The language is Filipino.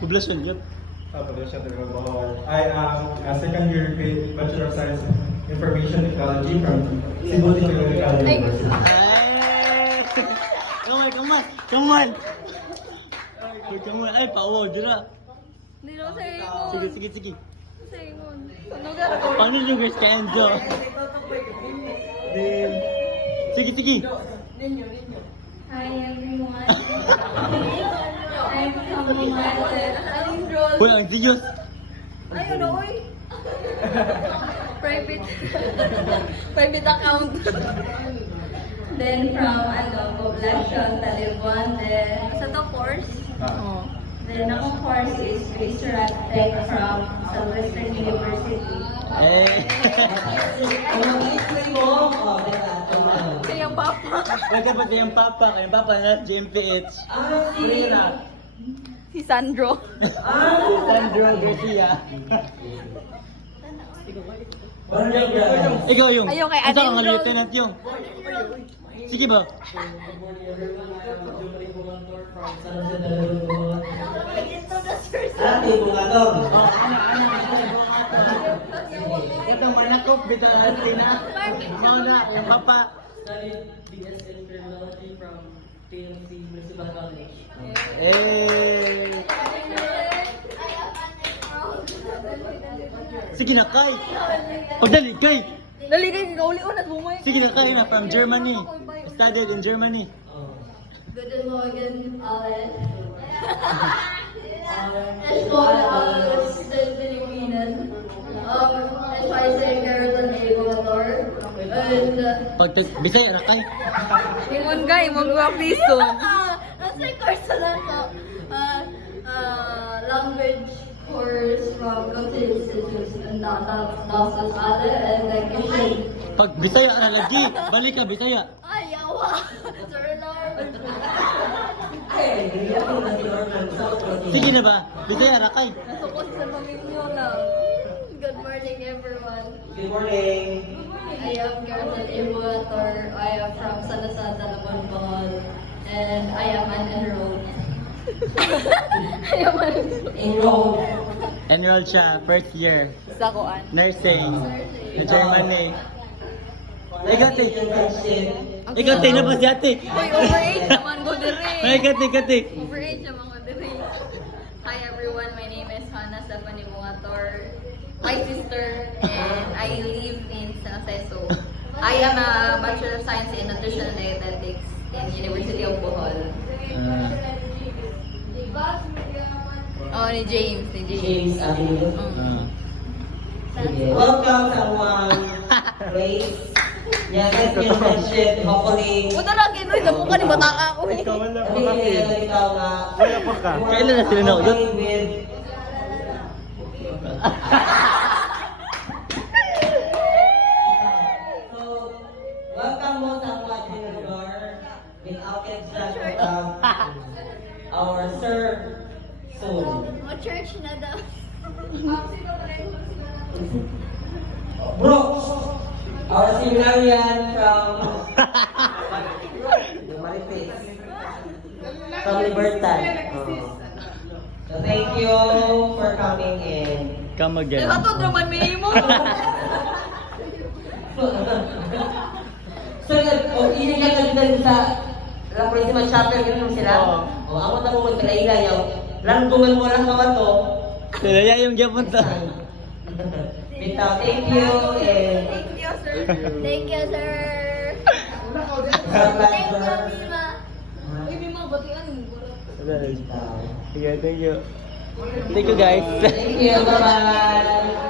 Poblasyon, yep. Poblasyon ng Bohol. I am a second year Bachelor of Science Information Technology from Cebu Technological University. Ay! Come on! Ay, pauwaw, dira. Hindi na sa ingon. Sige. Sa ingon. Sa lugar ako. Paano yung guys ka Enzo? Sige. Hi everyone. I'm from Martes. Enrolled. Hoy, ang Diyos. Ayun, oy. Private account. Then from Poblacion, Talibuan. Then sa to course. Then akong course is Restaurant Tech from Southwestern University. Eh. Kaya papa. Wala ba yung papa? Kaya papa na GMPH. Si Sandro. Sandro Garcia. Ikaw yung. Ayaw kay Ito ang Adendro. lieutenant yung. Sige ba? Ito manakop bitaw atin na. Mau na ang papa. Studied BSN Criminology from PNC Municipal College. Eh. Sige na kay. Pagdali kay. Dali kayo, kauli-ulat mo mo. Sige na kay na from Germany. Studied in Germany. Guten Morgen, alle. Ich komme aus den Philippinen. Ich heiße Carolyn Ecuador. Und Pag Bisaya na kay. Ingon guy, mag-prison. Nasa course na to. Language course from Goethe Institute and Dawson's Other and like Pag Bisaya na lagi, balik ka Bisaya. Ay, yawa. Sir Lord. Sige na ba? Bisaya na kay. Nasukot sa pamilyo lang. Good morning, everyone. Good morning. I am Carolyn Ecuador. I am from Salazar, Talaban, Bohol. And I am unenrolled. I am unenrolled. Enrolled siya, first year. Sa kuan. Nursing. Na Germany. Ikaw, te. Ikaw, te. Nabas si ate. Uy, overage naman ko dire. Ay, kate. Overage naman ko dire. Hi everyone, my name is Hannah Stephanie Muator. My sister and I live in San Aceso. I am a Bachelor of Science in Nutrition and Dietetics in University of Bohol. Oh, ni James. James Avenue. Mm. Welcome someone. Grace. Yeah, let's get friendship. Hopefully. Puta lang, kinoy. Damo ka ni bata ako eh. Ikaw nga. Kailan na sila na ulit? With So, welcome mo sa watching the door without instruction of our sir soon. Church na daw. Brooks, our seminarian from Marites, from Libertad. So thank you for coming in. Come again. Nakatod naman may mo. So, inilang ka din sa La Purísima Chapel, gano'n sila? O, ako na mo magkalaila yaw. Ranggungan mo lang kawan to. Kaya yung gyapon to. Bitaw, thank you. And Thank you, sir. Thank you, sir. salamat, Thank you, sir. Mima. Uy, Mima, batian. Sige, thank you. Thank you guys. Thank you, bye-bye.